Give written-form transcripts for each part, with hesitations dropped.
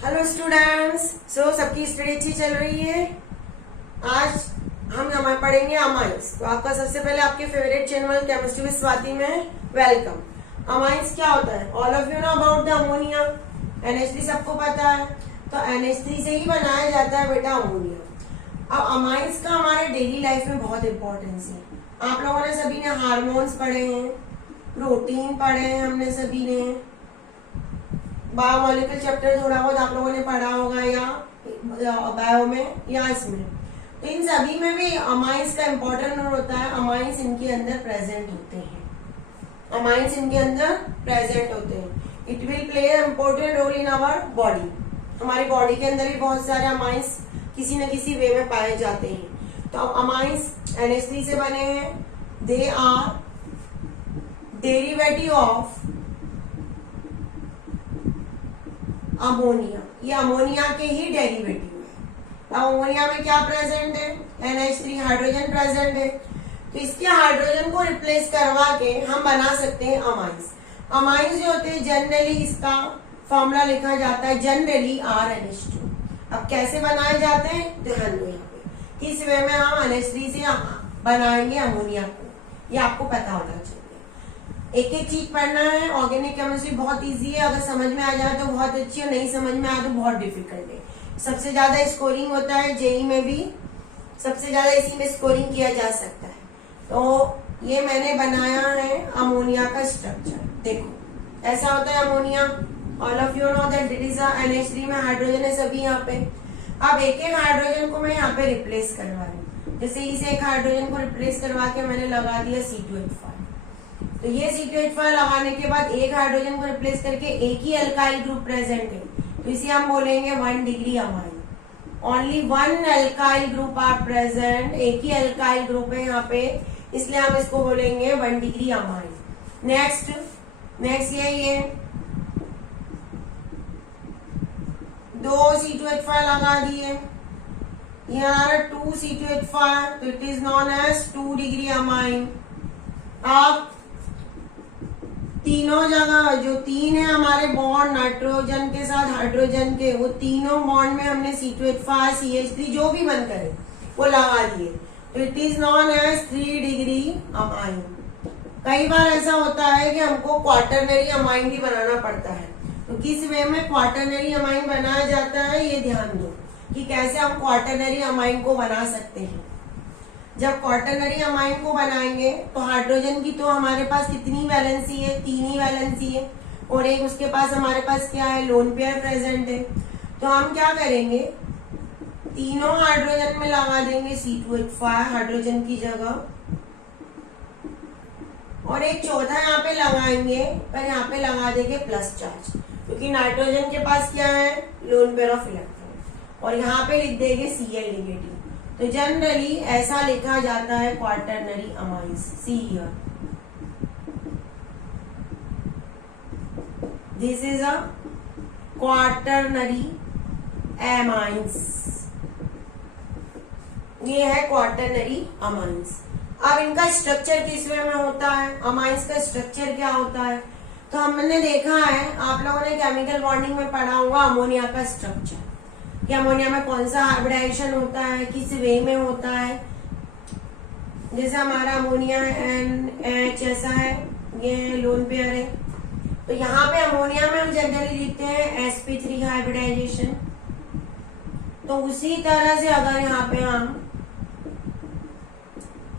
Hello students. सबकी study अच्छी चल रही है। आज हम पढ़ेंगे अमाइंस। तो आपका सबसे पहले आपके favourite channel chemistry with Swati में वेलकम। अमाइंस क्या होता है? All of you know about the ammonia. NH3 सबको पता है, तो NH3 से ही बनाया जाता है बेटा अमोनिया। अब अमाइंस का हमारे डेली लाइफ में बहुत इंपॉर्टेंस है। आप लोगों ने सभी ने हार्मोन्स पढ़े हैं, प्रोटीन पढ़े हैं, हमने सभी ने बायोमोलिकुलर चैप्टर थोड़ा बहुत आप लोगों ने पढ़ा होगा या बायो में या इसमें। तो इन सभी में भी अमाइंस का इंपॉर्टेंट रोल होता है। अमाइंस इनके अंदर प्रेजेंट होते हैं। अमाइंस इनके अंदर प्रेजेंट होते हैं। It will play important role in our body. हमारी बॉडी के अंदर भी बहुत सारे अमाइंस किसी न किसी वे में पाए जाते हैं। तो अमाइंस NH3 से बने हैं। They are derivative of ammonia. ये अमोनिया के ही डेरिवेटिव है। अब अमोनिया में क्या प्रेजेंट है? NH3 हाइड्रोजन प्रेजेंट है। तो इसके हाइड्रोजन को रिप्लेस करवा के हम बना सकते हैं अमाइंस। अमाइंस जो होते हैं जनरली इसका फॉर्मूला लिखा जाता है जनरली RNH2। अब कैसे बनाए जाते हैं ध्यान दो यहाँ पे। किस वे में हम NH3 से बनाएंगे अमोनिया को, ये आपको पता होना चाहिए। एक एक चीज पढ़ना है। ऑर्गेनिक केमिस्ट्री बहुत इजी है, अगर समझ में आ जाए तो बहुत अच्छी है, नहीं समझ में आए तो बहुत डिफिकल्ट है। सबसे ज्यादा स्कोरिंग होता है जेई में भी, सबसे ज्यादा इसी में स्कोरिंग किया जा सकता है। तो ये मैंने बनाया है अमोनिया का स्ट्रक्चर। देखो ऐसा होता है ammonia. All of you know that it is NH3 में हाइड्रोजन है सभी यहाँ पे। अब एक एक हाइड्रोजन को मैं यहाँ पे रिप्लेस करवा रही हूँ। जैसे इसे एक हाइड्रोजन को रिप्लेस करवा के मैंने लगा दिया C2H5। तो ये C2H5 लगाने के बाद एक हाइड्रोजन को रिप्लेस करके एक ही अल्काइल ग्रुप प्रेजेंट है, तो इसे हम बोलेंगे 1 degree amine. Only 1 alkyl group are present. एक ही अल्काइल ग्रुप है यहाँ पे, इसलिए हम इसको बोलेंगे 1 डिग्री अमाइन। नेक्स्ट यही है, 2 C2H5 लगा दिए, यहाँ 2 C2H5, तो it is known as 2 degree amine. अब तीनों जगह जो 3 है हमारे बॉन्ड नाइट्रोजन के साथ हाइड्रोजन के, वो तीनों बॉन्ड में हमने C2H5 CH3 जो भी बन करे वो लगा दिए, तो it is known as 3 degree amine. कई बार ऐसा होता है कि हमको क्वार्टरनरी अमाइन भी बनाना पड़ता है। तो किस वे में क्वार्टरनरी अमाइन बनाया जाता है ये ध्यान दो कि कैसे हम क्वार्टरनरी अमाइन को बना सकते हैं। जब क्वार्टरनरी अमाइन को बनाएंगे तो हाइड्रोजन की तो हमारे पास कितनी वैलेंसी है? 3 ही वैलेंसी है, और एक उसके पास हमारे पास क्या है? लोन पेयर प्रेजेंट है। तो हम क्या करेंगे, तीनों हाइड्रोजन में लगा देंगे C2H5 हाइड्रोजन की जगह, और एक चौथा यहाँ पे लगाएंगे, पर यहाँ पे लगा देंगे प्लस चार्ज, क्योंकि नाइट्रोजन के पास क्या है? लोन पेयर ऑफ इलेक्ट्रॉन, और यहाँ पे लिख देंगे Cl नेगेटिव। तो जनरली ऐसा लिखा जाता है quaternary amines. See here, this is a quaternary amines. ये है क्वार्टरनरी अमाइंस। अब इनका स्ट्रक्चर किस वे में होता है? अमाइंस का स्ट्रक्चर क्या होता है? तो हमने देखा है, आप लोगों ने केमिकल बॉन्डिंग में पढ़ा होगा अमोनिया का स्ट्रक्चर, कि अमोनिया में कौन सा हाइब्रिडाइजेशन होता है, किस वे में होता है। जैसे हमारा अमोनिया NH ऐसा है, ये लोन पेयर है, तो यहाँ पे अमोनिया में हम जनरली लिखते हैं sp3 हाइब्रिडाइजेशन। तो उसी तरह से अगर यहाँ पे हम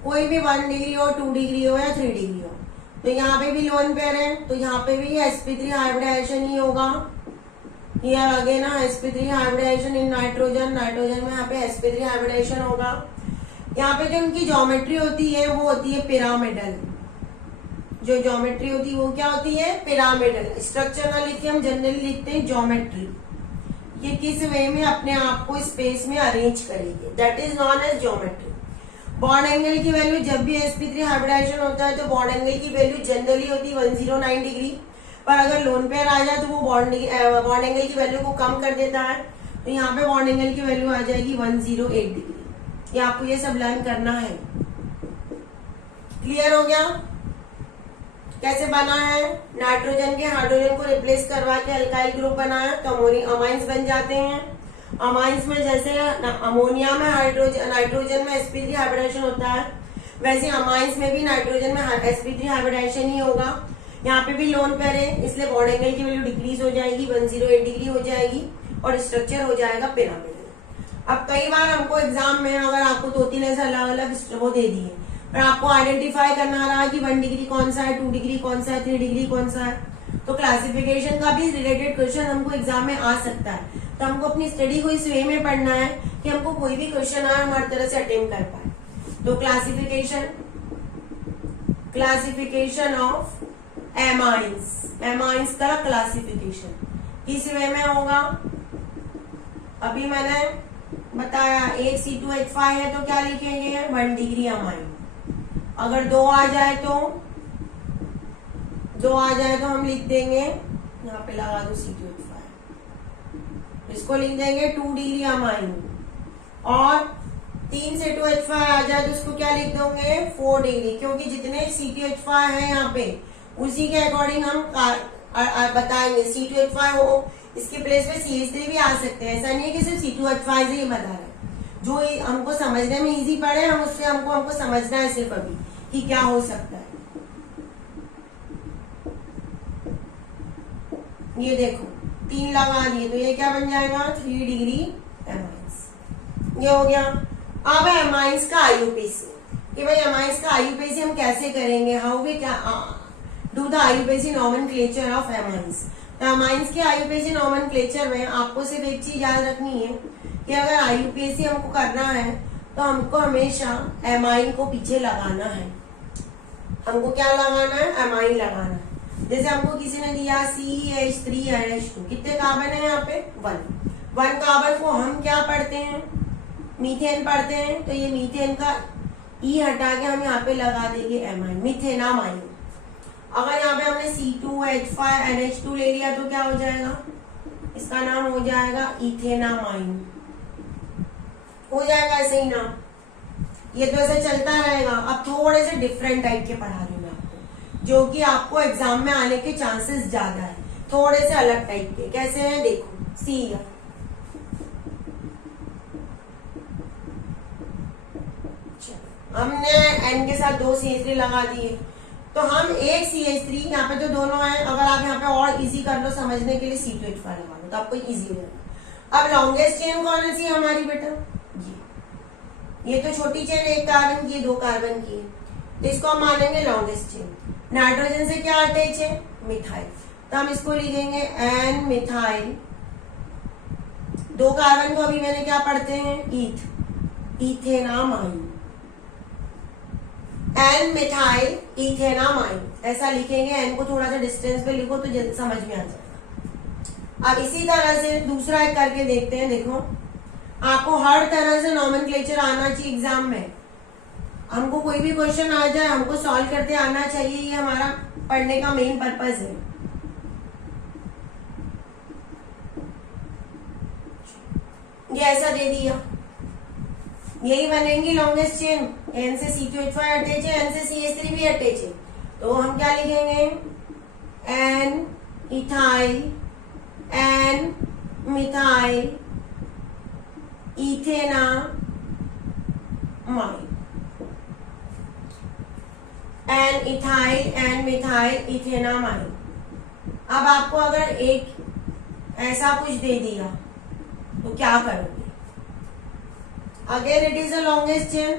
कोई भी 1 डिग्री हो, 2 डिग्री हो या 3 डिग्री हो, तो यहाँ पे भी लोन पेयर है, तो यहाँ पे भी sp3 हाइब्रिडाइजेशन ही होगा। Here again sp3 hybridization in nitrogen में यहाँ पे sp3 हाइब्रिडाइजेशन होगा। यहाँ पे जो उनकी ज्योमेट्री होती है वो होती है पिरामिडल। जो ज्योमेट्री होती है वो क्या होती है? पिरामिडल। स्ट्रक्चर ना लिखते हम जनरली लिखते हैं ज्योमेट्री। ये किस वे में अपने आप को स्पेस में अरेंज करेगी, that is known as geometry. Bond angle की वैल्यू जब भी sp3 हाइब्रिडाइजेशन होता है तो बॉन्ड एंगल की वैल्यू जनरली होती है 109 डिग्री, पर अगर लोन पेयर आ जाए तो वो बॉन्ड एंगल की वैल्यू को कम कर देता है। तो यहाँ पे बॉन्ड एंगल की वैल्यू आ जाएगी 108 डिग्री। ये आपको ये सब लर्न करना है। क्लियर हो गया? कैसे बना है, नाइट्रोजन के हाइड्रोजन को रिप्लेस करवा के अल्काइल ग्रुप बनाया तो अमाइंस बन जाते हैं। अमाइंस में जैसे अमोनिया में नाइट्रोजन में sp3 हाइब्रिडाइजेशन होता है, वैसे अमाइंस में भी नाइट्रोजन में sp3 हाइब्रिडाइजेशन ही होगा। यहाँ पे भी लोन पेयर है, इसलिए बॉन्ड एंगल की वैल्यू डिक्रीज हो जाएगी, 108 डिग्री हो जाएगी और स्ट्रक्चर हो जाएगा पिरामिडल। अब कई बार हमको एग्जाम में अगर आपको 2-3 ऐसे अलग अलग वो दे दिए और आपको आइडेंटिफाई करना रहा कि 1 डिग्री कौन सा है, 2 डिग्री कौन सा है, 3 डिग्री कौन सा है, तो क्लासिफिकेशन का भी रिलेटेड क्वेश्चन हमको एग्जाम में आ सकता है। तो हमको अपनी स्टडी को इस वे में पढ़ना है कि हमको कोई भी क्वेश्चन आए हम हर तरह से अटेम्प्ट कर पाए। तो क्लासिफिकेशन ऑफ एमाइंस का क्लासिफिकेशन किस वे में होगा, अभी मैंने बताया एक C2H5 है तो क्या लिखेंगे 1 डिग्री अमाइन। अगर 2 आ जाए तो हम लिख देंगे, यहाँ पे लगा दो C2H5, इसको लिख देंगे 2 डिग्री अमाइन। और 3 से 2H5 आ जाए तो उसको क्या लिख दोगे 4 डिग्री, क्योंकि जितने C2H5 है यहाँ पे उसी के अकॉर्डिंग हम बताएंगे। C2H5 हो इसके प्लेस पे CH3 भी आ सकते हैं, ऐसा नहीं है कि सिर्फ C2H5 से ही बता रहे हैं। जो हमको समझने में इजी पड़े हम उससे हमको समझना है सिर्फ अभी कि क्या हो सकता है। ये देखो 3 लगा दिए तो ये क्या बन जाएगा 3 डिग्री एमाइंस, ये हो गया। अब एमाइंस का आईयूपीसी कि भाई एमाइंस का आईयूपीसी हम कैसे करेंगे, how we do the IUPAC nomenclature of amines. तो एमाइंस के आईयूपीसी नॉमेनक्लेचर में आपको सिर्फ एक चीज याद रखनी है कि अगर आईयूपीसी हमको करना है तो हमको हमेशा एमाइन को पीछे लगाना है। हमको क्या लगाना है, एमाइन लगाना है। जैसे हमको किसी ने दिया CH3NH2, कितने कार्बन है यहाँ पे 1 कार्बन को हम क्या पढ़ते हैं मीथेन पढ़ते हैं, तो ये मीथेन का ई हटा के हम यहाँ पे लगा देंगे एमाइन, मीथेनामाइन। अगर यहाँ पे हमने C2H5NH2 ले लिया तो क्या हो जाएगा, इसका नाम हो जाएगा इथेनामाइन, हो जाएगा ऐसे ही नाम। ये तो ऐसे चलता रहेगा। अब थोड़े से डिफरेंट टाइप के पढ़ा रही हूँ मैं आपको, जो कि आपको एग्जाम में आने के चांसेस ज्यादा है, थोड़े से अलग टाइप के। कैसे हैं देखो, सी हमने N के साथ 2 CH3 लगा दिए तो हम एक CH3 यहाँ पे जो दोनों है, अगर आप यहाँ पे और इजी कर लो समझने के लिए C2H5 लगा लो तो आपको इजी हो जाएगा। अब लॉन्गेस्ट चेन कौन सी हमारी बेटा, ये तो छोटी चेन 1 कार्बन की 2 कार्बन की है, तो इसको हम मानेंगे लॉन्गेस्ट चेन। नाइट्रोजन से क्या अटैच है, मिथाइल, तो हम इसको लिखेंगे N मिथाइल। 2 कार्बन को अभी मैंने क्या पढ़ते हैं इथेनामाइन, N मिथाइल इथेनामाइन ऐसा लिखेंगे। N को थोड़ा सा डिस्टेंस पे लिखो तो जल्दी समझ में आ जाएगा। अब इसी तरह से दूसरा एक करके देखते हैं। देखो आपको हर तरह से नॉमेनक्लेचर आना चाहिए एग्जाम में। हमको कोई भी क्वेश्चन आ जाए हमको सॉल्व करते आना चाहिए, ये हमारा पढ़ने का मेन पर्पस है। ये ऐसा दे दिया, यही बनेंगी लॉन्गेस्ट चेन। N से C2H5 अटैच है, N से CH3 भी अटैच है, तो हम क्या लिखेंगे N ethyl, N methyl ethanamine, N ethyl N methyl ethanamine. अब आपको अगर एक ऐसा कुछ दे दिया तो क्या करोगे, again it is a longest chain,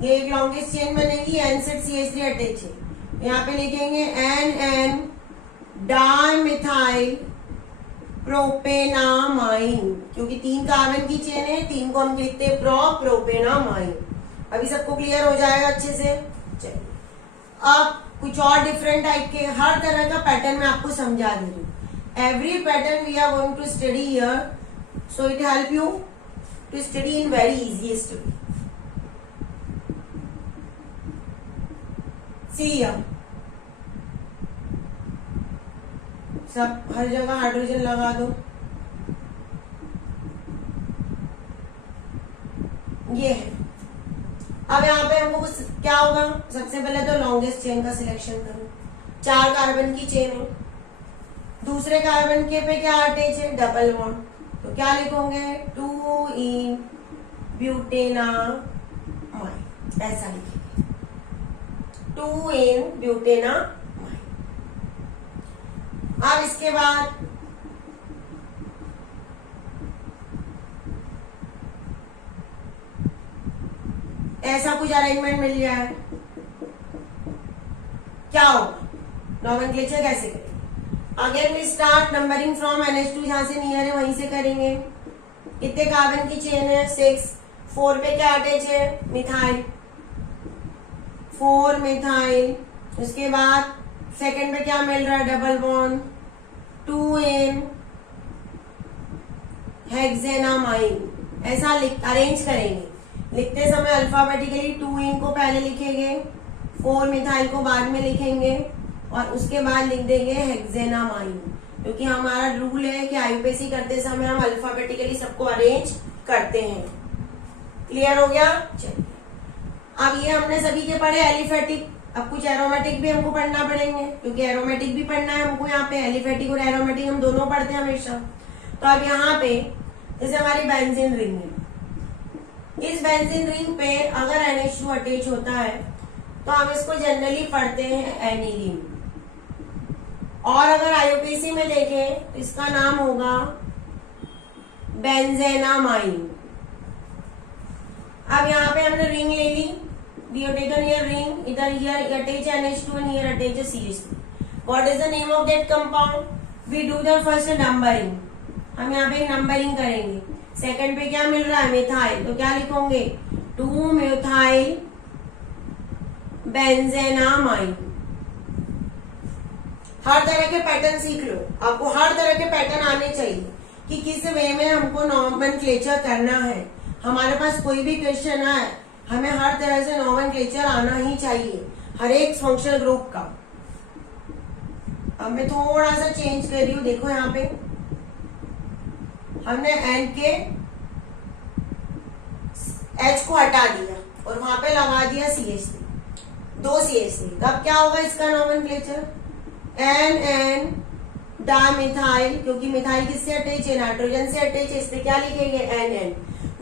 ये एक लॉन्गेस्ट चेन बनेगी। N से CH3 अटैच है, यहाँ पे लिखेंगे NN डाइमिथाइल प्रोपेनामाइन, क्योंकि 3 कार्बन की चेन है, 3 को हम लिखते हैं प्रोपेनामाइन। अभी सबको क्लियर हो जाएगा अच्छे से। चलिए अब कुछ और डिफरेंट टाइप के हर तरह का पैटर्न मैं आपको समझा दे रही हूँ। Every pattern we are going to study here, so it help you to study in very easiest way. See here, सब हर जगह हाइड्रोजन लगा दो। ये है। अब यहाँ पे हमको कुछ क्या होगा, सबसे पहले तो लॉन्गेस्ट चेन का सिलेक्शन करो। 4 कार्बन की चेन है, दूसरे कार्बन के पे क्या अटैच है, डबल बॉन्ड, तो क्या लिखोगे 2 इन ब्यूटेनामाइड, ऐसा लिखेंगे 2 इन ब्यूटेनामाइड। अब इसके बाद ऐसा कुछ अरेंजमेंट मिल जाए, क्या होगा, नोमेनक्लेचर कैसे करेंगे। Again we start numbering from NH2, जहां से नियर है वहीं से करेंगे। कितने कार्बन की चेन है, 6, 4 पे क्या अटैच है, मिथाइल, 4 मिथाइल। उसके बाद सेकंड पे क्या मिल रहा है, डबल बॉन्ड, 2 इन हेक्सेनामाइन। ऐसा अरेंज करेंगे, लिखते समय अल्फाबेटिकली 2 इन को पहले लिखेंगे, 4 मिथाइल को बाद में लिखेंगे और उसके बाद लिख देंगे हेक्सेनामाइन, क्योंकि हमारा रूल है कि आईयूपीएसी करते समय हम अल्फाबेटिकली सबको अरेंज करते हैं। क्लियर हो गया। चलिए अब ये हमने सभी के पढ़े एलिफेटिक, अब कुछ एरोमेटिक भी हमको पढ़ना पड़ेंगे, क्योंकि एरोमेटिक भी पढ़ना है हमको। यहाँ पे एलिफेटिक और एरोमेटिक हम दोनों पढ़ते हैं हमेशा। तो अब यहाँ पे जैसे हमारी बेंजीन रिंग है, इस बेंजीन रिंग पे अगर NH2 अटैच होता है तो हम इसको जनरली पढ़ते हैं एनिलीन, और अगर आईयूपीएसी में देखें तो इसका नाम होगा बेंजेनामाइन। अब यहाँ पे हमने रिंग ले ली, we have taken here ring, इधर here attach NH2 and here attach CH3. What is the name of that compound? We do the first numbering. हम यहाँ पे नंबरिंग करेंगे। सेकंड पे क्या मिल रहा है, मिथाइल, तो क्या लिखोगे 2 मिथाइल बेंजेनामाइन। हर तरह के पैटर्न सीख लो, आपको हर तरह के पैटर्न आने चाहिए कि किस वे में हमको नोमेनक्लेचर करना है। हमारे पास कोई भी क्वेश्चन आए, हमें हर तरह से नोमेनक्लेचर आना ही चाहिए हर एक फंक्शनल ग्रुप का। अब मैं थोड़ा सा चेंज कर रही हूँ, देखो यहाँ पे हमने एन के एच को हटा दिया और वहां पे लगा दिया CH3, 2 CH3। तब क्या होगा इसका नोमेनक्लेचर, एन डाइमिथाइल, क्योंकि मिथाइल किससे अटैच है, नाइट्रोजन से अटैच है, इसलिए क्या लिखेंगे एन।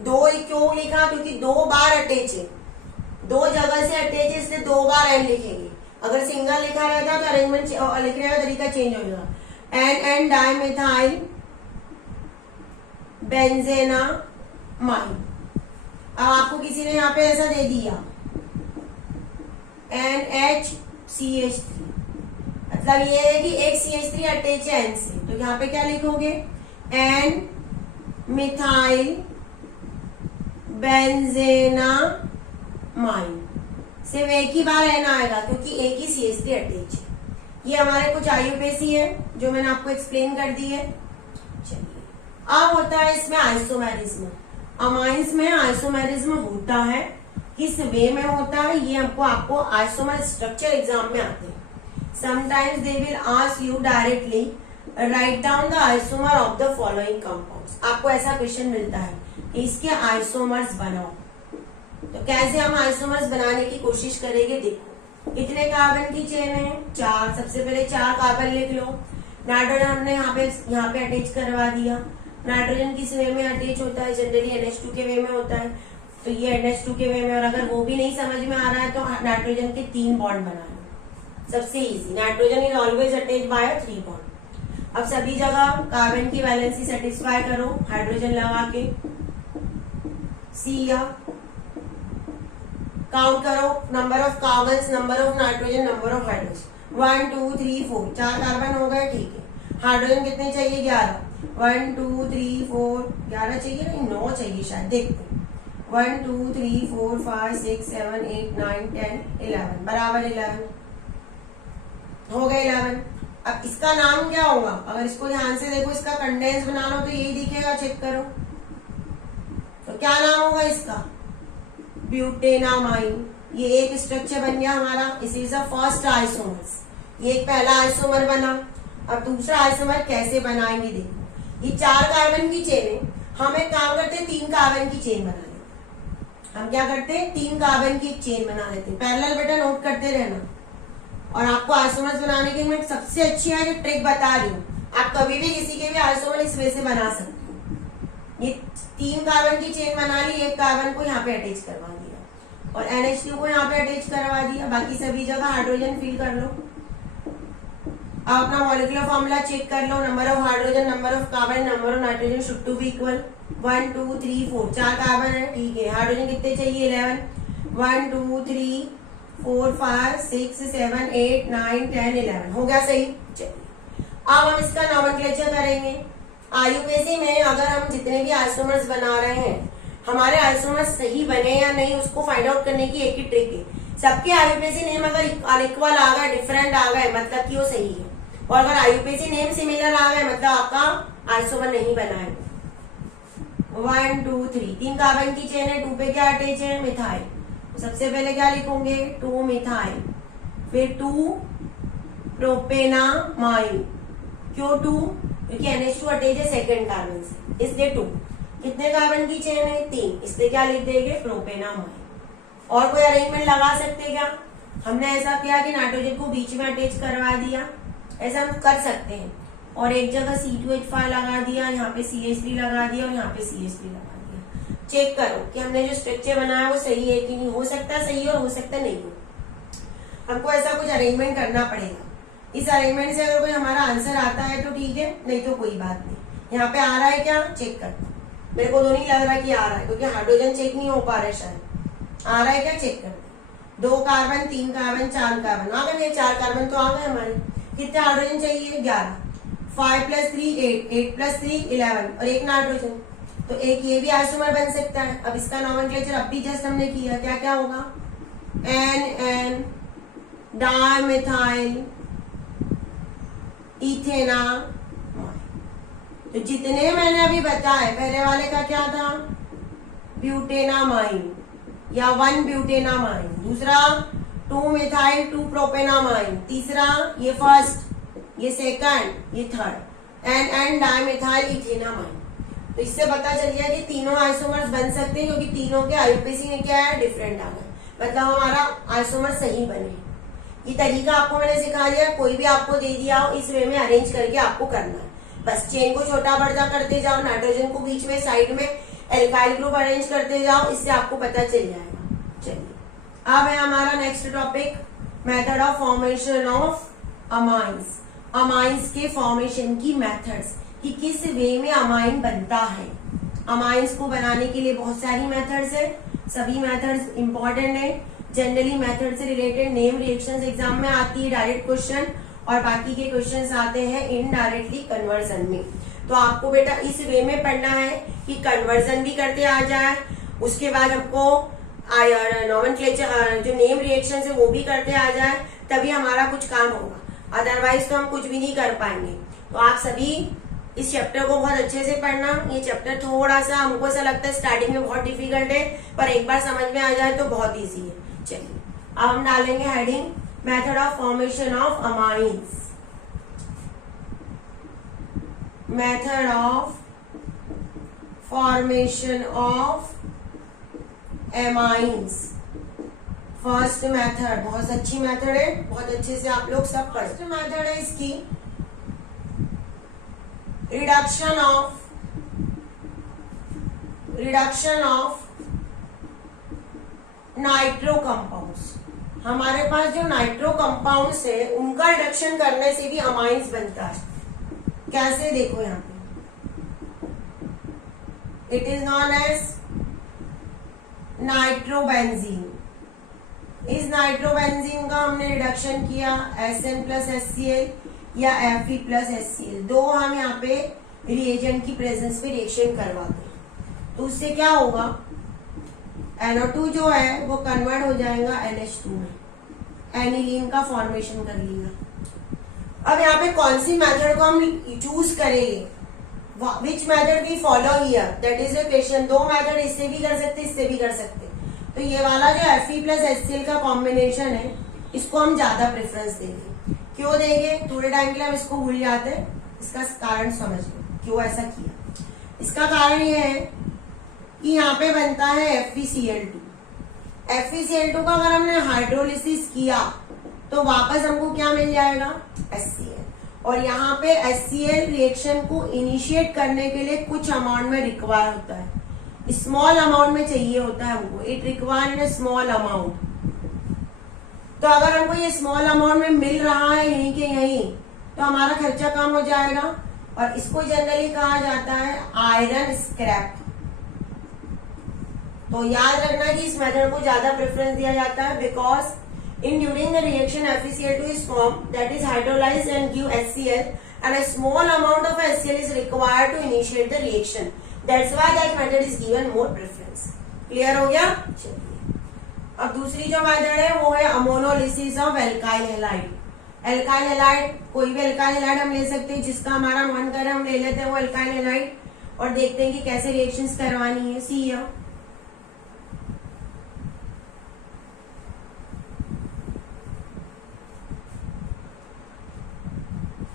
2 क्यों लिखा, क्योंकि 2 बार अटैच है, 2 जगह से अटैच है, इसलिए 2 बार एन लिखेंगे। अगर सिंगल लिखा रहता तो अरेंजमेंट लिखने का तरीका चेंज हो जाएगा। N dimethyl benzenamine. अब आपको किसी ने यहाँ पे ऐसा दे दिया NHCH3, मतलब ये है कि एक CH3 अटैच है N से, तो यहाँ पे क्या लिखोगे N मिथाइल बेंजेनामाइन। सिर्फ एक ही बार N आएगा क्योंकि एक ही CH3 अटैच है। ये हमारे कुछ आईयूपीएसी है जो मैंने आपको एक्सप्लेन कर दी है। चलिए अब होता है इसमें आइसोमेरिज्म। अमाइंस में आइसोमेरिज्म होता है, किस वे में होता है ये हमको आपको आइसोमर स्ट्रक्चर एग्जाम में आते हैं। Sometimes they will ask you directly write down the isomer of the following compounds. आपको ऐसा क्वेश्चन मिलता है कि इसके आइसोमर्स बनाओ, तो कैसे हम आइसोमर्स बनाने की कोशिश करेंगे। देखो कितने कार्बन की चेन है, 4। सबसे पहले 4 कार्बन लिख लो। नाइट्रोजन हमने यहाँ पे अटैच करवा दिया। नाइट्रोजन किस वे में अटैच होता है, जनरली NH2 के वे में होता है, तो ये NH2 के वे में। और अगर वो भी नहीं समझ में आ रहा है तो नाइट्रोजन के 3 बॉन्ड बना लो, सबसे easy. Nitrogen is always attach bye 3 bond. अब सभी जगह कार्बन की वैलेंसी सेटिस्फाई करो हाइड्रोजन लगा के। सी या काउंट करो number of carbon, number of nitrogen, number of hydrogen. 1 2 3 4 4 carbon हो गए, ठीक है। हाइड्रोजन कितने चाहिए, 11। 1 2 3 4 11 चाहिए, नहीं 9 चाहिए शायद, देखते 1 2 3 4 5 6 7 8 9 10 11 बराबर 11 हो गए 11। अब इसका नाम क्या होगा, अगर इसको ध्यान से देखो, इसका कंडेंस बना लो तो यही दिखेगा, चेक करो। तो क्या नाम होगा इसका, ब्यूटेनामाइन। ये एक स्ट्रक्चर बन गया हमारा, इस इज द फर्स्ट आइसोमर्स। ये एक पहला आइसोमर बना। अब दूसरा आइसोमर कैसे बनाएंगे, देखो ये 4 कार्बन की चेन है, हम एक काम करते हैं 3 कार्बन की चेन बना लेते। हम क्या करते हैं 3 कार्बन की एक चेन बना लेते हैं। पैरेलल बेटा नोट करते रहना, और आपको आइसोमर्स बनाने की मैं सबसे अच्छी है जो ट्रिक बता रही हूँ, आप कभी भी किसी के भी आइसोमर इस वे से बना सकते हो। ये 3 कार्बन की चेन बना ली, एक कार्बन को यहाँ पे अटैच करवा दिया और NH2 को यहाँ पे अटैच करवा दिया, बाकी सभी जगह हाइड्रोजन फिल कर लो। अब अपना मॉलिक्यूलर फॉर्मूला चेक कर लो, number of hydrogen, number of carbon, number of nitrogen should to be equal. 1 2 3 4 4 carbon है, ठीक है। हाइड्रोजन कितने चाहिए? 11। 1 2 3 4 5 6 7 8 9 10 11 हो गया, सही। चलिए अब हम इसका नॉमेनक्लेचर करेंगे। IUPAC में अगर हम जितने भी आइसोमर्स बना रहे हैं, हमारे आइसोमर्स सही बने या नहीं उसको फाइंड आउट करने की एक ही ट्रिक है। सबके IUPAC नेम अगर अनइक्वल आ गए, डिफरेंट आ गए, मतलब कि वो सही है, और अगर IUPAC नेम सिमिलर आ गए मतलब आपका आइसोमर नहीं बना है। 1 2 3 3 कार्बन की चेन है, 2 पे क्या अटैच है? मिथाइल। सबसे पहले क्या लिखोगे? 2 मिथाइल, फिर 2 प्रोपेनामाइन। क्यों 2? क्योंकि NH2 अटैच है सेकंड कार्बन से, इसलिए 2। कितने कार्बन की चेन है? 3, इसलिए क्या लिख देंगे? प्रोपेनामाइन। और कोई अरेंजमेंट लगा सकते क्या? हमने ऐसा किया कि नाइट्रोजन को बीच में अटैच करवा दिया, ऐसा हम कर सकते हैं, और एक जगह C2H5 लगा दिया, यहाँ पे CH3 लगा दिया और यहाँ पे CH3 लगा दिया। चेक करो कि हमने जो स्ट्रक्चर बनाया वो सही है कि नहीं। हो सकता है सही और हो सकता है नहीं हो, हमको ऐसा कुछ अरेंजमेंट करना पड़ेगा। इस अरेंजमेंट से अगर कोई हमारा आंसर आता है तो ठीक है, नहीं तो कोई बात नहीं। यहाँ पे आ रहा है क्या? चेक करता हूँ, मेरे को तो नहीं लग रहा कि आ रहा है, क्योंकि हाइड्रोजन चेक नहीं हो पा रहा है शायद। आ रहा है क्या? चेक करते। 2 कार्बन, 3 कार्बन, 4 कार्बन आ गए, 4 कार्बन तो आ गए हमारे। कितने हाइड्रोजन चाहिए? 11। 5 + 3 8, 8 + 3 11 और एक नाइट्रोजन, तो एक ये भी आइसोमर बन सकता है। अब इसका नॉमेनक्लेचर अब भी जस्ट हमने किया, क्या क्या होगा? NN dimethyl ethanamine. तो जितने मैंने अभी बताए, पहले वाले का क्या था? ब्यूटेनामाइन या 1 ब्यूटेनामाइन, दूसरा 2 मिथाइल 2 प्रोपेनामाइन, तीसरा ये फर्स्ट, ये सेकंड, ये थर्ड, NN डाइमिथाइल इथेनामाइन। तो इससे पता चल गया कि तीनों आइसोमर्स बन सकते हैं, क्योंकि तीनों के IUPAC में क्या है? डिफरेंट आ गए, मतलब हमारा आइसोमर सही बने। ये तरीका आपको मैंने सिखा दिया, कोई भी आपको दे दिया हो इस वे में अरेंज करके आपको करना है। बस चेन को छोटा बड़ा करते जाओ, नाइट्रोजन को बीच में साइड में एल्काइल ग्रुप अरेंज करते जाओ, इससे आपको पता चल जाएगा। चलिए अब है हमारा next topic, method of formation of amines. Amines के फॉर्मेशन की मेथड्स, कि किस वे में अमाइन बनता है। अमाइंस को बनाने के लिए बहुत सारी मेथड्स है, सभी मेथड्स इंपॉर्टेंट है। जनरली मेथड से रिलेटेड नेम रिएक्शंस एग्जाम में आती है डायरेक्ट क्वेश्चन, और बाकी के क्वेश्चंस आते हैं इनडायरेक्टली कन्वर्जन में। तो आपको बेटा इस वे में पढ़ना है कि कन्वर्जन भी करते आ जाए, उसके बाद आपको नॉमेनक्लेचर जो नेम रिएक्शंस है वो भी करते आ जाए, तभी हमारा कुछ काम होगा, अदरवाइज तो हम कुछ भी नहीं कर पाएंगे। तो आप सभी इस चैप्टर को बहुत अच्छे से पढ़ना। ये चैप्टर थोड़ा सा हमको ऐसा लगता है स्टार्टिंग में बहुत डिफिकल्ट है, पर एक बार समझ में आ जाए तो बहुत इजी है। चलिए अब हम डालेंगे heading method of formation of amines. Method of formation of amines. First method बहुत अच्छी मेथड है, बहुत अच्छे से आप लोग सब पढ़। फर्स्ट मेथड है इसकी रिडक्शन ऑफ नाइट्रो कंपाउंड्स। हमारे पास जो नाइट्रो कंपाउंड्स है उनका रिडक्शन करने से भी अमाइंस बनता है। कैसे? देखो यहाँ पे it is known as nitrobenzene. इस नाइट्रोबेंजीन का हमने रिडक्शन किया SN + HCl या Fe + HCl, दो हम यहाँ पे रिएजेंट की प्रेजेंस पे रिएक्शन करवाते हैं। तो उससे क्या होगा? NO2 जो है वो कन्वर्ट हो जाएगा NH2 में, एनिलीन का फॉर्मेशन कर लिया। अब यहाँ पे कौन सी मेथड को हम चूज करेंगे? Which method we follow here, that is a question. दो मेथड इससे भी कर सकते, इससे भी कर सकते। तो ये वाला जो Fe + HCl का कॉम्बिनेशन है, इसको हम ज्यादा प्रेफरेंस देंगे। क्यों देंगे? थोड़े टाइम के लिए हम इसको भूल जाते हैं, इसका कारण समझ लो क्यों ऐसा किया। इसका कारण ये है कि यहाँ पे बनता है FeCl2। FeCl2 का अगर हमने हाइड्रोलिसिस किया तो वापस हमको क्या मिल जाएगा, HCl। और यहाँ पे HCl रिएक्शन को इनिशिएट करने के लिए कुछ अमाउंट में रिक्वायर होता है, स्मॉल अमाउंट में चाहिए होता है हमको, it require in a small amount. तो अगर हमको ये स्मॉल अमाउंट में मिल रहा है यहीं के यहीं, तो हमारा खर्चा कम हो जाएगा। और इसको जनरली कहा जाता है आयरन स्क्रैप। तो याद रखना कि इस मेथड को ज्यादा प्रेफरेंस दिया जाता है, because in during the reaction FeCl2 is formed, that is hydrolyzed and give HCl, and a small amount of HCl is required to initiate the reaction. That's why that method is given more preference. Clear हो गया? चलिए अब दूसरी जो method है वो है ammonolysis of alkyl halide. Alkyl halide, कोई भी एल्काइल हैलाइड हम ले सकते हैं, जिसका हमारा मन करे हम ले लेते हैं वो एल्काइल हैलाइड, और देखते हैं कि कैसे रिएक्शंस करवानी है। सी हियर,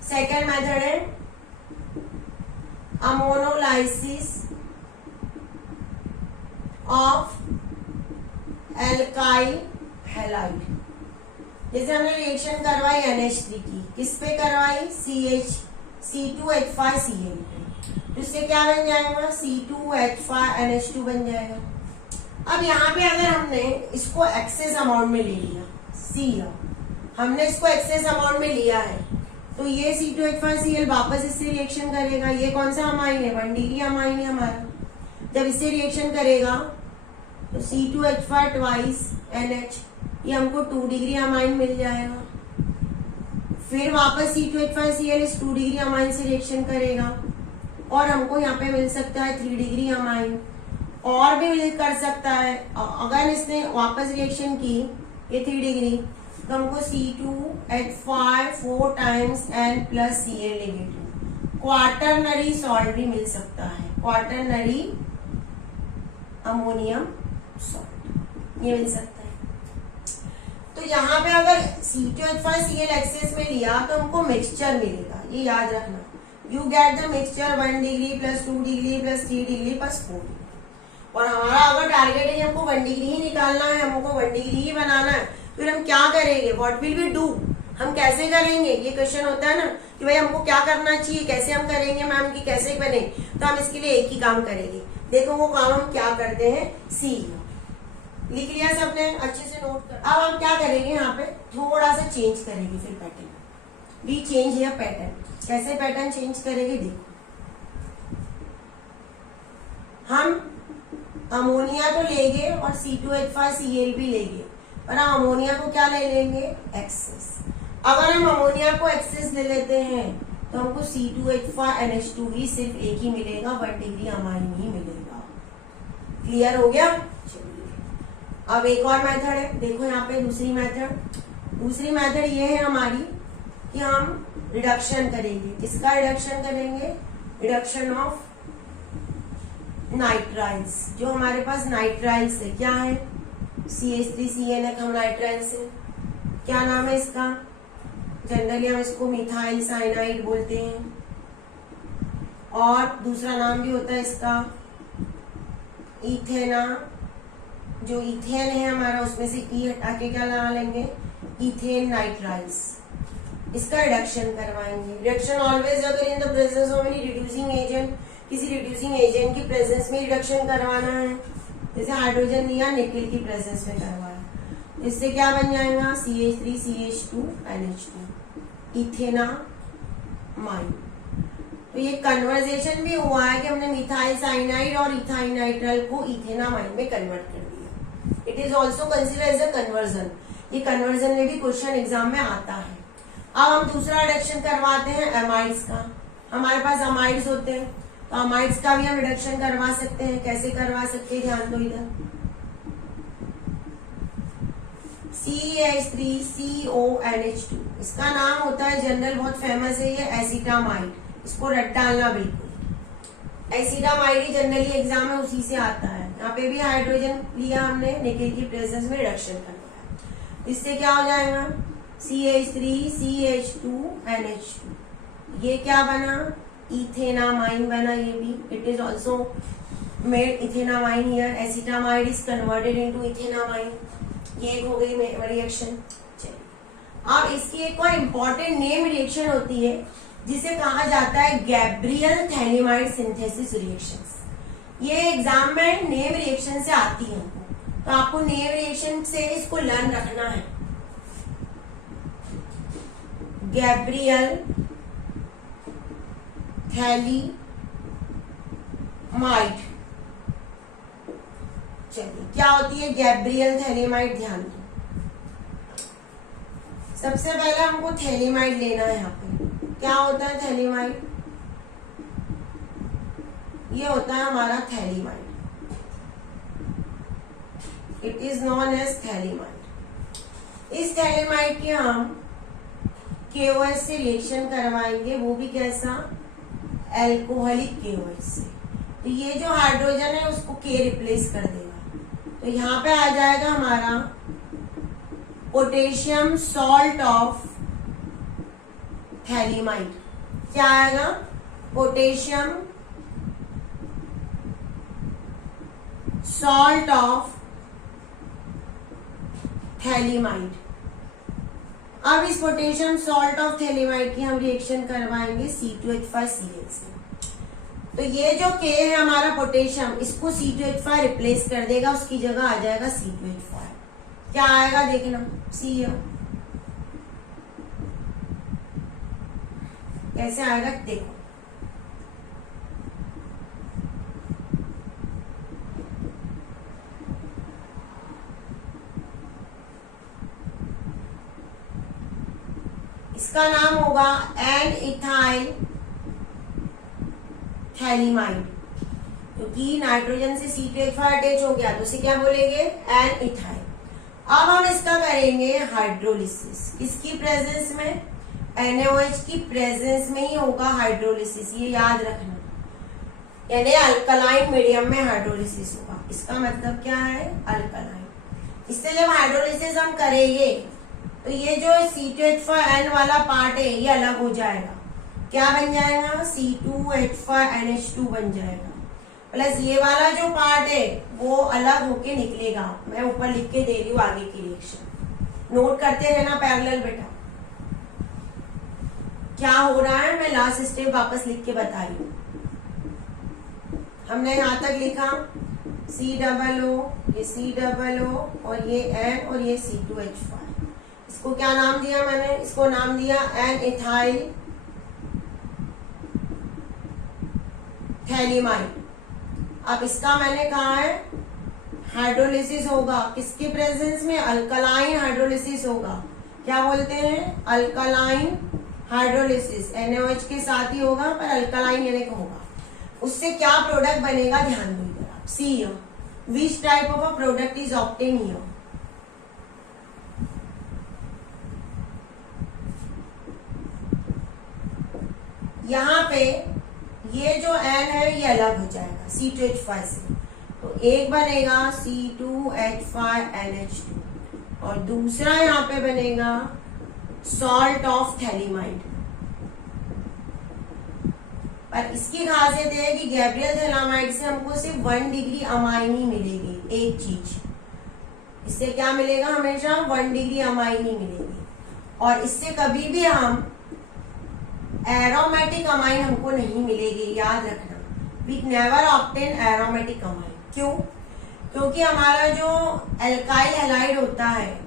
सेकेंड मेथड है अमोनोलाइसिस ऑफ एल्काइल हैलाइड। जैसे हमने रिएक्शन करवाई NH3 की, किस पे करवाई, C2H5Cl पे, तो इससे क्या बन जाएगा, C2H5NH2 बन जाएगा। अब यहाँ पे अगर हमने इसको एक्सेस अमाउंट में ले लिया, हमने इसको एक्सेस अमाउंट में लिया है, तो ये C2H5Cl वापस इससे रिएक्शन करेगा। ये कौन सा अमाइन है, 1 डिग्री अमाइन है हमारा। जब इससे रिएक्शन करेगा तो C2H5 ट्वाइस NH, ये हमको 2 डिग्री अमाइन मिल जाएगा। फिर वापस C2H5Cl इस 2 डिग्री अमाइन से रिएक्शन करेगा और हमको यहाँ पे मिल सकता है 3 डिग्री अमाइन, और भी मिल कर सकता है। अगर इसने वापस रिएक्शन की ये 3 डिग्री, तो हमको C2H5 4 times N plus Cl negative quaternary salt भी मिल सकता है, क्वार्टरनरी अमोनियम सॉल्ट ये मिल सकता है। तो यहाँ पे अगर C2H5Cl एक्सेस में लिया तो हमको मिक्सचर मिलेगा, ये याद रखना। You get the mixture 1 degree plus 2 degree plus 3 degree plus 4 degree. और हमारा अगर टारगेट है हमको 1 डिग्री ही निकालना है, हमको 1 डिग्री ही बनाना है, फिर हम क्या करेंगे, व्हाट विल वी डू, हम कैसे करेंगे। ये क्वेश्चन होता है ना कि भाई हमको क्या करना चाहिए, कैसे हम करेंगे मैम की कैसे बने, तो हम इसके लिए एक ही काम करेंगे। देखो वो काम हम क्या करते हैं, सी लिख लिया सबने, अच्छे से नोट कर। अब हम क्या करेंगे, यहाँ पे थोड़ा सा चेंज करेंगे, फिर पैटर्न वी चेंज या पैटर्न, कैसे पैटर्न चेंज करेंगे देखो। हम अमोनिया तो लेंगे और C2H5Cl भी लेंगे, पर हम अमोनिया को क्या ले लेंगे, एक्सेस। अगर हम अमोनिया को एक्सेस ले लेते हैं तो हमको C2H5NH2 ही सिर्फ एक ही मिलेगा, 1 डिग्री अमाइन ही मिलेगा। क्लियर हो गया? चलिए अब एक और मेथड है, देखो यहाँ पे दूसरी मेथड ये है हमारी कि हम रिडक्शन करेंगे। किसका रिडक्शन करेंगे, रिडक्शन ऑफ नाइट्राइल्स। जो हमारे पास नाइट्राइल्स है, क्या है, CH3CN हम नाइट्राइल्स है, क्या नाम है इसका, जनरली हम इसको मिथाइल साइनाइड बोलते हैं, और दूसरा नाम भी होता है इसका इथेना। जो इथेन है हमारा उसमें से ई हटा के क्या लगा लेंगे, इथेन नाइट्राइल्स। इसका रिडक्शन करवाएंगे। रिडक्शन ऑलवेज अगर in the presence of any reducing agent, किसी रिड्यूसिंग एजेंट की प्रेजेंस में रिडक्शन करवाना है, जैसे हाइड्रोजन लिया निकल की प्रेजेंस में करवाया, इससे क्या बन जाएगा, CH3CH2NH2 इथेनामाइन। तो ये कन्वर्जेशन भी हुआ है कि हमने मिथाइल साइनाइड और इथाइल नाइट्राइल को इथेनामाइन में कन्वर्ट कर दिया। It is also consider as a conversion. ये कन्वर्जन में भी क्वेश्चन एग्जाम में आता है। अब हम दूसरा रिडक्शन करवाते हैं एमाइड्स का। हमारे पास अमाइड्स होते हैं, तो अमाइड्स का भी हम रिडक्शन करवा सकते हैं। कैसे करवा सकते हैं, ध्यान दो इधर, CH3CONH2, इसका नाम होता है जनरल, बहुत फेमस है ये, एसिटामाइड। इसको रट डालना बिल्कुल, एसिटामाइड ही जनरली एग्जाम में उसी से आता है। यहाँ पे भी हाइड्रोजन लिया हमने, निकेल की प्रेजेंस में रिडक्शन करवाया, इससे क्या हो जाएगा, CH3CH2NH2। ये क्या बना, इथेनामाइन बना। ये भी it is also made ethanamine here. Acetamide is converted into ethanamine. ये एक हो गई रिएक्शन। चलिए अब इसकी एक और इम्पॉर्टेंट नेम रिएक्शन होती है जिसे कहा जाता है गैब्रियल थैलेमाइड सिंथेसिस रिएक्शंस। ये एग्जाम में नेम रिएक्शन से आती है हमको, तो आपको नेम रिएक्शन से इसको लर्न रखना है। गैब्रियल थैलेमाइड, चलिए क्या होती है गैब्रियल थैलेमाइड, ध्यान दो। सबसे पहले हमको थैलेमाइड लेना है। यहाँ पे क्या होता है थैलेमाइड, ये होता है हमारा phthalimide, it is known as phthalimide. इस थैलेमाइड के हम KOH से रिएक्शन करवाएंगे, वो भी कैसा, एल्कोहलिक KOH से। तो ये जो हाइड्रोजन है उसको K रिप्लेस कर देगा, तो यहाँ पे आ जाएगा हमारा पोटेशियम सॉल्ट ऑफ थैलेमाइड। क्या आएगा, पोटेशियम सॉल्ट ऑफ थैलेमाइड। अब इस पोटेशियम सॉल्ट ऑफ थैलेमाइड की हम रिएक्शन करवाएंगे C2H5Cl से। तो ये जो K है हमारा पोटेशियम, इसको C2H5 रिप्लेस कर देगा, उसकी जगह आ जाएगा C2H5। क्या आएगा देखना, C कैसे आएगा देखो। इसका नाम होगा एन इथाइल थैलेमाइड, क्योंकि नाइट्रोजन से C2H5 अटैच हो गया तो उसे क्या बोलेंगे, एन इथाइल। अब हम इसका करेंगे हाइड्रोलिसिस, किसकी प्रेजेंस में, NaOH की प्रेजेंस में ही होगा हाइड्रोलिसिस, ये याद रखना, यानी अल्कलाइन मीडियम में हाइड्रोलिसिस होगा। इसका मतलब क्या है, अल्कलाइन। इससे जब हाइड्रोलिसिस हम करेंगे तो ये जो C2H5N वाला पार्ट है ये अलग हो जाएगा, क्या बन जाएगा, C2H5NH2 बन जाएगा, प्लस ये वाला जो पार्ट है वो अलग होके निकलेगा। मैं ऊपर लिख के दे रही हूँ आगे की रिएक्शन, नोट करते रहना पैरेलल बेटा। क्या हो रहा है मैं लास्ट स्टेप वापस लिख के बता रही हूँ। हमने यहां तक लिखा COO, ये COO और ये N और ये C2H5। इसको क्या नाम दिया मैंने, इसको नाम दिया एन इथाइल थैलेमाइड। अब इसका मैंने कहा है हाइड्रोलिसिस होगा, किसके प्रेजेंस में, अल्कलाइन हाइड्रोलिसिस होगा। क्या बोलते हैं, अल्कलाइन हाइड्रोलिसिस, NaOH के साथ ही होगा पर अल्कलाइन यानी होगा। उससे क्या प्रोडक्ट बनेगा ध्यान दीजिए आप। See which type of a product is obtain here, यहाँ पे ये जो N है ये अलग हो जाएगा C2H5 से, तो एक बनेगा C2H5NH2 और दूसरा यहाँ पे बनेगा सॉल्ट ऑफ थैलेमाइड। पर इसकी खासियत है कि गैब्रियल थैलेमाइड से हमको सिर्फ 1 डिग्री अमाइन ही मिलेगी। एक चीज, इससे क्या मिलेगा, हमेशा 1 डिग्री अमाइन ही मिलेगी, और इससे कभी भी हम एरोमेटिक अमाइन हमको नहीं मिलेगी, याद रखना। We never obtain aromatic amine. क्यों, क्योंकि हमारा जो एल्काइल हैलाइड होता है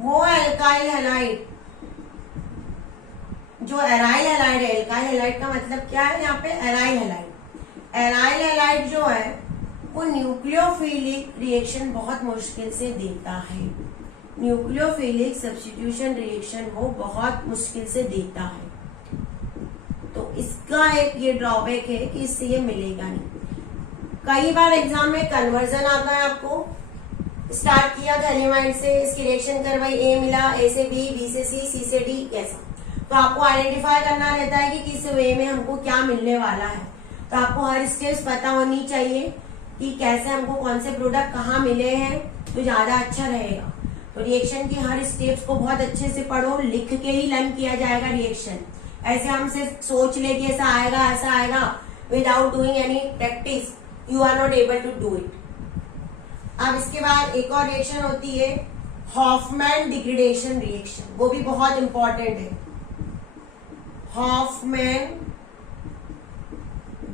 वो एल्काइल हैलाइड जो एराइल हैलाइड है, एल्काइल हैलाइड का मतलब क्या है यहाँ पे, एराइल हैलाइड। एराइल हैलाइड जो है वो न्यूक्लियोफिलिक रिएक्शन बहुत मुश्किल से देता है, न्यूक्लियोफिलिक सब्स्टिट्यूशन रिएक्शन वो बहुत मुश्किल से देता है। तो इसका एक ये ड्रॉबैक है कि इससे ये मिलेगा नहीं। कई बार एग्जाम में कन्वर्जन आता है, आपको स्टार्ट किया थैलेमाइड से, इसकी रिएक्शन करवाई, ए मिला, ए से बी, बी से सी, सी से डी, ऐसा। तो आपको आइडेंटिफाई करना रहता है कि किस वे में हमको क्या मिलने वाला है। तो आपको हर स्टेप्स पता होनी चाहिए कि कैसे हमको कौन से प्रोडक्ट कहाँ मिले हैं, तो ज्यादा अच्छा रहेगा। तो रिएक्शन की हर स्टेप्स को बहुत अच्छे से पढ़ो, लिख के ही लर्न किया जाएगा रिएक्शन। ऐसे हम सिर्फ सोच ले कि ऐसा आएगा without doing any practice you are not able to do it. अब इसके बाद एक और रिएक्शन होती है हॉफमैन डिग्रेडेशन रिएक्शन, वो भी बहुत इंपॉर्टेंट है। हॉफमैन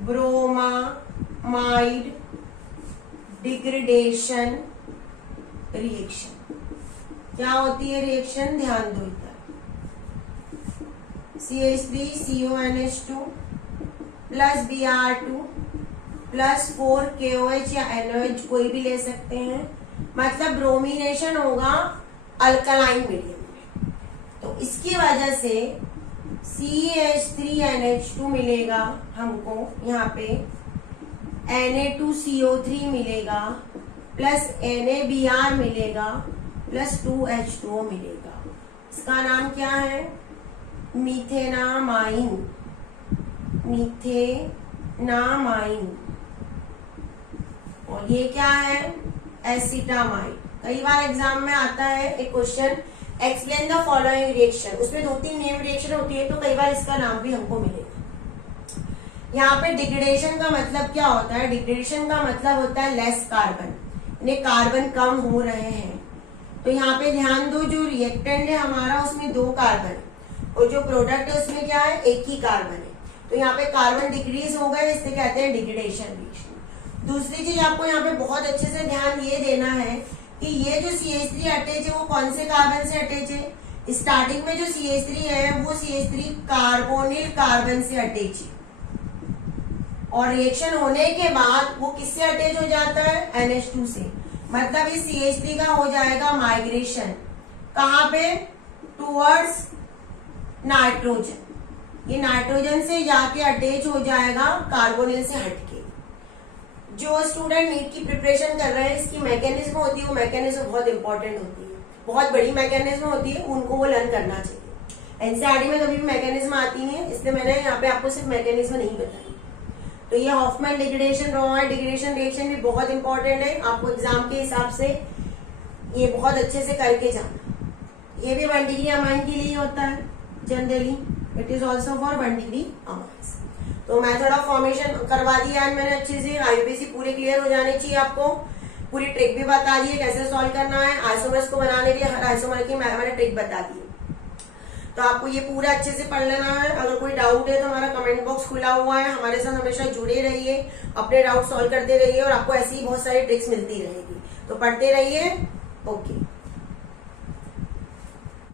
ब्रोमामाइड डिग्रेडेशन रिएक्शन, क्या होती है रिएक्शन, ध्यान दो इधर। CH3CONH2 plus Br2 plus 4 KOH या NOH कोई भी ले सकते हैं, मतलब ब्रोमिनेशन होगा अल्कलाइन मीडियम में। तो इसकी वजह से CH3NH2 मिलेगा हमको, यहाँ पे Na2CO3 मिलेगा प्लस NaBr मिलेगा प्लस 2H2O मिलेगा। इसका नाम क्या है, मीथेनामाइन। मीथेनामाइन। और ये क्या है, एसिटामाइड। कई बार एग्जाम में आता है एक question, explain the following reaction, उसमें 2-3 नेम रिएक्शन होती है, तो कई बार इसका नाम भी हमको मिलेगा। यहाँ पे डिग्रेडेशन का मतलब क्या होता है, डिग्रेडेशन का मतलब होता है लेस कार्बन, इन्हें कार्बन कम हो रहे हैं। तो यहाँ पे ध्यान दो, जो रिएक्टेंट है हमारा उसमें 2 कार्बन और जो प्रोडक्ट है उसमें क्या है, 1 ही कार्बन है। तो यहाँ पे कार्बन डिक्रीज हो गए, इससे कहते हैं डिग्रेडेशन रिएक्शन। दूसरी चीज आपको यहाँ पे बहुत अच्छे से ध्यान ये देना है कि ये जो CH3 अटैच है वो कौन से कार्बन से अटैच है। स्टार्टिंग में जो CH3 है वो CH3 कार्बोनिल कार्बन से अटैच है, और रिएक्शन होने के बाद वो किससे अटैच हो जाता है, NH2 से। मतलब इस CH3 का हो जाएगा माइग्रेशन, कहाँ पे, टूवर्ड्स नाइट्रोजन। ये नाइट्रोजन से जाके अटैच हो जाएगा कार्बोनिल से हटके। जो स्टूडेंट नीट की प्रिपरेशन कर रहे हैं, इसकी मैकेनिज्म होती है, वो मैकेनिज्म बहुत इंपॉर्टेंट होती है, बहुत बड़ी मैकेनिज्म होती है, उनको वो लर्न करना चाहिए। एनसीईआरटी में कभी भी मैकेनिज्म आती नहीं है, इसलिए मैंने यहाँ पे आपको सिर्फ मैकेनिज्म नहीं बताई। तो ये Hofmann degradation, bromide degradation reaction भी बहुत इंपॉर्टेंट है, आपको एग्जाम के हिसाब से ये बहुत अच्छे से करके जाना। ये भी 1 डिग्री अमाइन के लिए होता है generally, it is also for 1 degree amines. तो मेथड ऑफ फॉर्मेशन करवा दिया आज मैंने अच्छे से, आईयूपीएसी पूरे क्लियर हो जाने चाहिए आपको। पूरी ट्रिक भी बता दी है कैसे सॉल्व करना है, आइसोमर्स को बनाने के लिए हर आइसोमर की मैंने ट्रिक बता दी है। तो आपको ये पूरा अच्छे से पढ़ लेना है। अगर कोई डाउट है तो हमारा कमेंट बॉक्स खुला हुआ है, हमारे साथ हमेशा जुड़े रहिए, अपने डाउट सॉल्व करते रहिए और आपको ऐसी ही बहुत सारी ट्रिक्स मिलती रहेगी। तो पढ़ते रहिए। ओके।